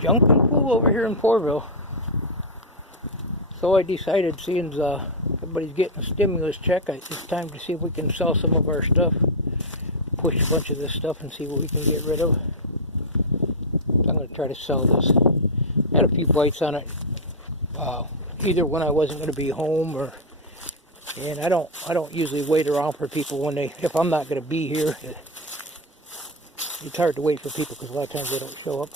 junking pool over here in Porville. So I decided, seeing everybody's getting a stimulus check, it's time to see if we can sell some of our stuff. Push a bunch of this stuff and see what we can get rid of. So I'm going to try to sell this. I had a few bites on it. Either when I wasn't going to be home, and I don't usually wait around for people if I'm not going to be here. It's hard to wait for people because a lot of times they don't show up.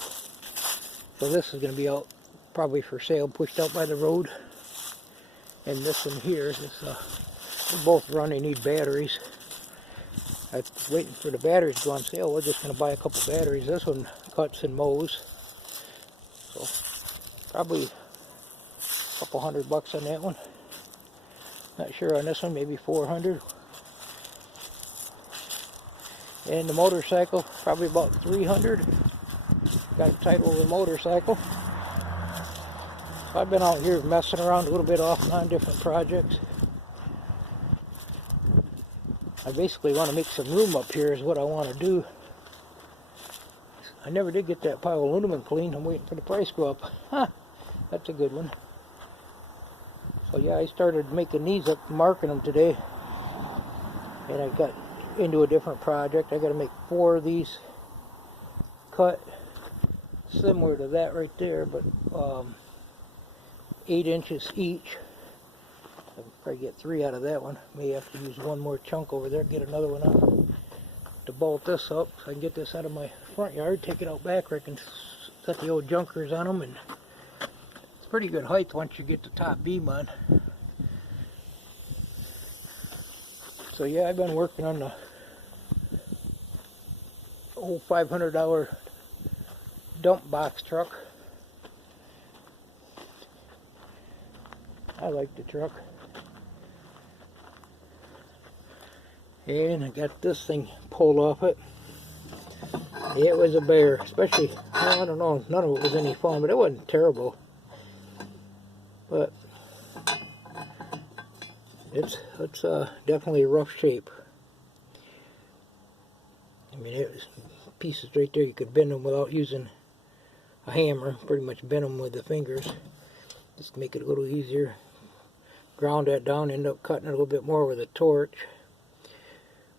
So this is going to be out probably for sale, pushed out by the road. And this one here, they're both run, they need batteries. I was waiting for the batteries to go on sale. We're just going to buy a couple batteries. This one cuts and mows. So probably a couple $100 on that one. Not sure on this one, maybe 400. And the motorcycle, probably about 300. Got a title of the motorcycle. So I've been out here messing around a little bit off and on different projects. I basically want to make some room up here is what I want to do. I never did get that pile of aluminum cleaned. I'm waiting for the price to go up. Huh, that's a good one. So yeah, I started making these up, marking them today. And I got into a different project. I got to make 4 of these cut similar to that right there, but 8 inches each. I can probably get 3 out of that one. May have to use one more chunk over there, get another one out to bolt this up so I can get this out of my front yard, take it out back where I can set the old junkers on them. And it's pretty good height once you get the top beam on. So yeah, I've been working on the old $500 dump box truck. I like the truck. And I got this thing pulled off it. It was a bear, especially, well, I don't know, none of it was any fun, but it wasn't terrible. But it's definitely a rough shape. I mean, it was pieces right there. You could bend them without using a hammer. Pretty much bend them with the fingers. Just make it a little easier. Ground that down, end up cutting it a little bit more with a torch,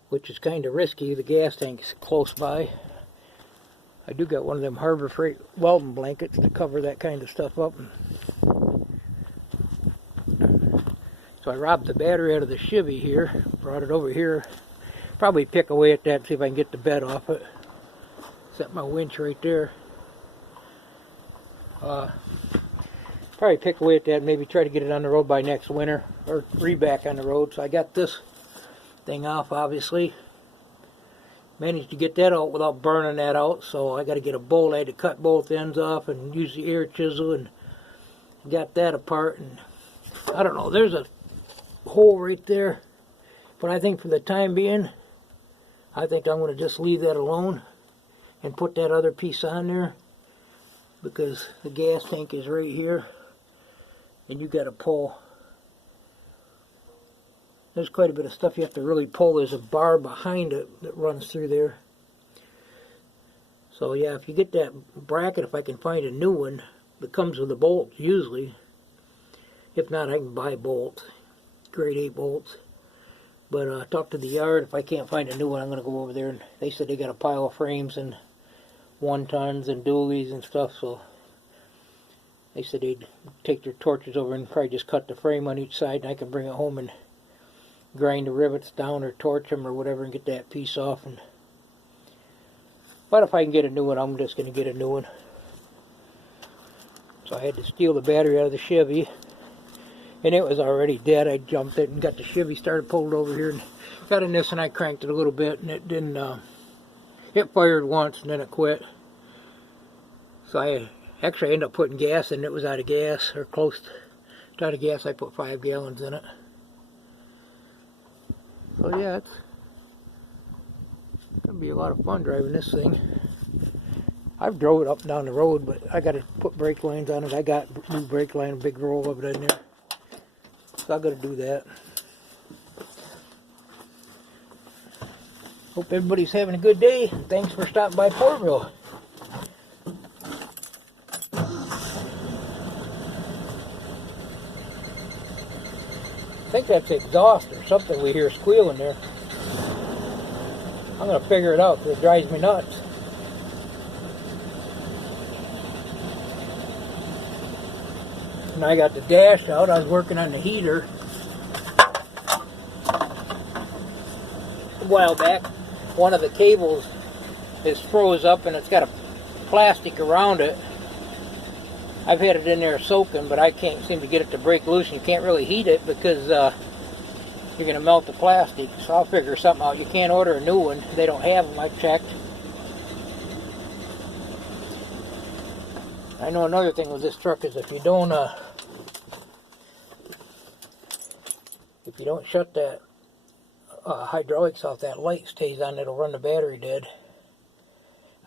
which is kind of risky. The gas tank is close by. I do got one of them Harbor Freight welding blankets to cover that kind of stuff up. So I robbed the battery out of the Chevy here, brought it over here. Probably pick away at that, see if I can get the bed off it. Set my winch right there. Probably pick away at that, maybe try to get it on the road by next winter, or back on the road. So I got this thing off, obviously. Managed to get that out without burning that out, so I got to get a bolt. I had to cut both ends off and use the air chisel and got that apart. And I don't know, there's a hole right there, but I think for the time being, I think I'm going to just leave that alone and put that other piece on there, because the gas tank is right here and you got to pull. There's quite a bit of stuff you have to really pull. There's a bar behind it that runs through there. So yeah, if you get that bracket, if I can find a new one that comes with a bolt usually. If not, I can buy bolts, grade 8 bolts. But talk to the yard. If I can't find a new one, I'm going to go over there. And they said they got a pile of frames and 1-tons and dualies and stuff. So they said they'd take their torches over and probably just cut the frame on each side, and I can bring it home and grind the rivets down or torch them or whatever and get that piece off. But if I can get a new one, I'm just going to get a new one. So I had to steal the battery out of the Chevy, and it was already dead. I jumped it and got the Chevy started, pulled over here, and got in this, and I cranked it a little bit, and it didn't, it fired once and then it quit. So I actually ended up putting gas in it. It was out of gas, or close to out of gas. I put 5 gallons in it. So yeah, it's going to be a lot of fun driving this thing. I've drove it up and down the road, but I got to put brake lines on it. I got new brake line, a big roll of it in there. So I got to do that. Hope everybody's having a good day. Thanks for stopping by Portville. think that's exhaust or something we hear squealing there. I'm going to figure it out because it drives me nuts. And I got the dash out. I was working on the heater a while back. One of the cables is froze up and it's got a plastic around it. I've had it in there soaking, but I can't seem to get it to break loose, and you can't really heat it because you're going to melt the plastic. So I'll figure something out. You can't order a new one. They don't have them. I've checked. I know another thing with this truck is if you don't shut that hydraulics off, that light stays on. It'll run the battery dead.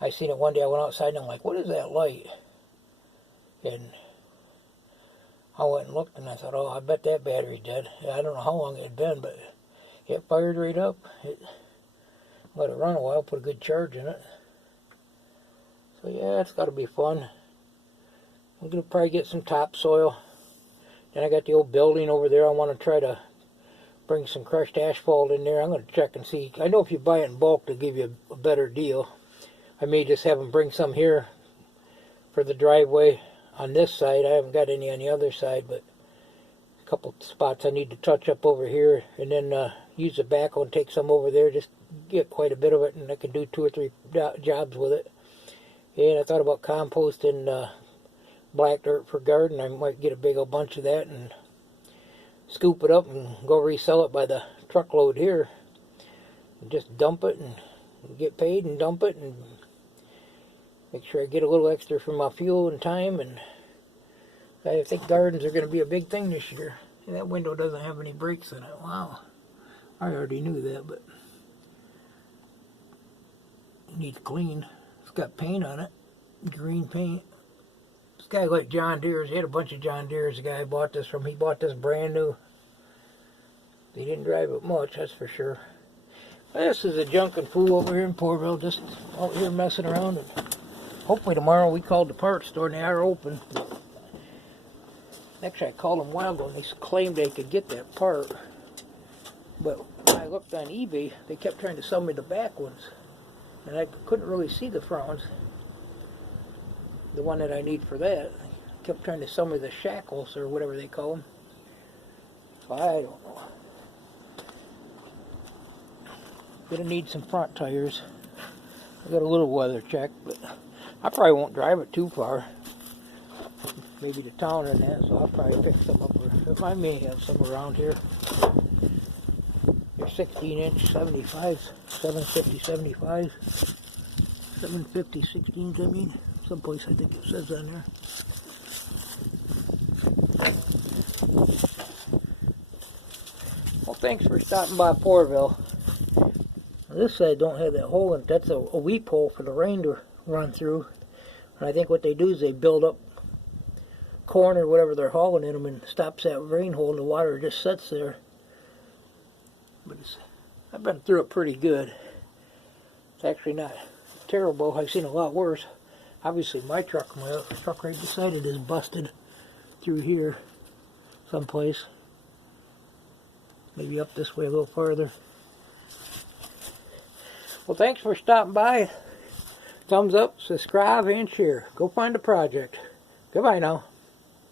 I seen it one day. I went outside and I'm like, what is that light? And I went and looked and I thought, oh, I bet that battery's dead. I don't know how long it had been, but it fired right up. It let it run a while, put a good charge in it. So yeah, it's got to be fun. I'm going to probably get some topsoil. Then I got the old building over there. I want to try to bring some crushed asphalt in there. I'm going to check and see. I know if you buy it in bulk, they'll give you a better deal. I may just have them bring some here for the driveway on this side. I haven't got any on the other side, but a couple spots I need to touch up over here, and then use the backhoe and take some over there. Just get quite a bit of it, and I can do 2 or 3 jobs with it. And I thought about composting black dirt for garden. I might get a big old bunch of that and scoop it up and go resell it by the truckload here. And just dump it and get paid and dump it and make sure I get a little extra for my fuel and time. And I think gardens are going to be a big thing this year. And that window doesn't have any breaks in it. Wow. I already knew that, but it needs clean. It's got paint on it. Green paint. This guy like John Deere's. He had a bunch of John Deere's. The guy I bought this from. He bought this brand new. He didn't drive it much, that's for sure. This is a junkin' fool over here in Porterville, just out here messing around. And hopefully tomorrow, we called the parts store and they are open. Actually, I called them a while ago and they claimed they could get that part. But when I looked on eBay, they kept trying to sell me the back ones. And I couldn't really see the front ones. The one that I need for that. They kept trying to sell me the shackles or whatever they call them. So I don't know. Gonna need some front tires. I got a little weather check, but I probably won't drive it too far. Maybe to town and that, so I'll probably pick some up. I may have some around here. They're 16-inch 75s, 750 75s, 750 16s. I mean, someplace I think it says on there. Well, thanks for stopping by Porterville. This side don't have that hole in it. That's a weep hole for the rain to run through. And I think what they do is they build up corn or whatever they're hauling in them and stops that rain hole and the water just sits there. But I've been through it pretty good. It's actually not terrible. I've seen a lot worse. Obviously my truck right beside it is busted through here someplace. Maybe up this way a little farther. Well, thanks for stopping by. Thumbs up, subscribe, and share. Go find a project. Goodbye now.